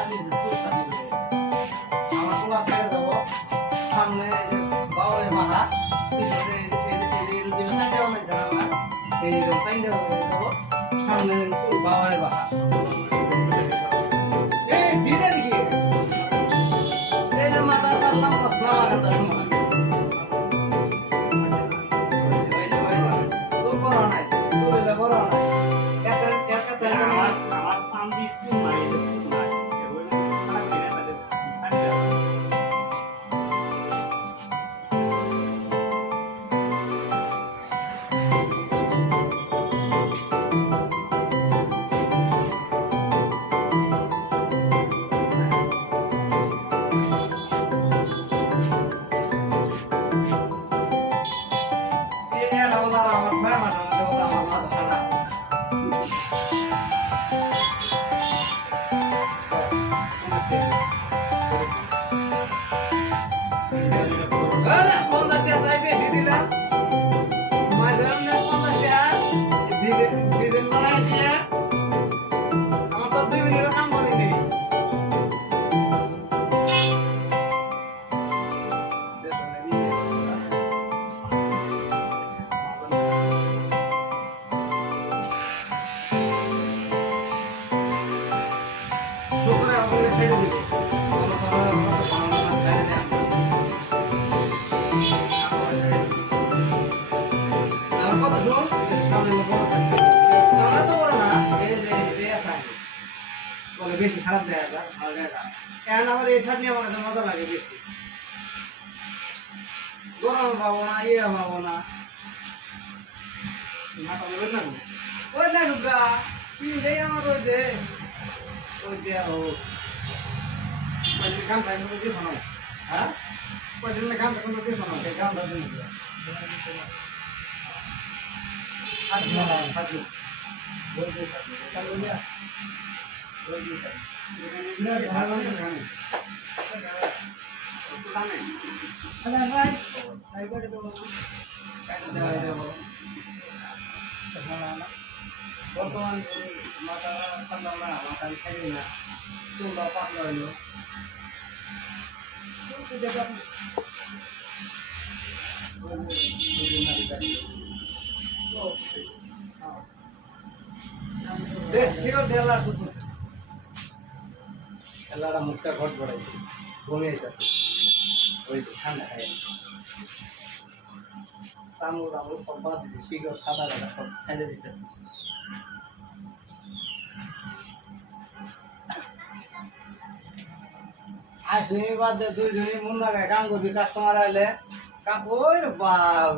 আমার পোলা ছেড়ে দেবো সামনে বাউলের বাহা পিছনে এইরকম সাইন দেবো সামনে বাউলের বাহা এই ডিজে নাকি এই যে মাথা সারলাম মশলা লাগাতে সময় বড় নাই চুলে বড় নাই আমার সামনে স্কুল নাই আমার ছয় মাসের মধ্যে আমার মাথা ছাড়া ছেড়ে দিব কথা শুন সামনে বড় থাকবে তাহলে তো বড় না এই যে বলে বেশি খারাপ দেখা যায় ভালো দেখা এখন আবার এই শার্ট নিয়ে আমার কাছে মজা লাগে বেশি গরম পাবো না ইয়ে পাবো না ওই না ঢুকা পিন্ডে আমার ওই দে হোক গান টাইম দিয়ে শোনাও হ্যাঁ কয়দিন গান টাইম দিয়ে শোনাও সেই গানটা দিন বর্তমান মাথা ঠান্ডা না মাথা খাই না চুলটা পাতলা হইল এলাটা মুখটা ঘট পড়াইছে ঘুমে যাচ্ছে ওই তো ঠান্ডা খাই তামুল তামুল সব বাদ দিচ্ছে শিকড় সাদা লাগা সব ছেড়ে দিতেছে আসলে বাদ দে দুইজনই মন লাগায় কাম করবি কাস্টমার আইলে কাম ওই বাপ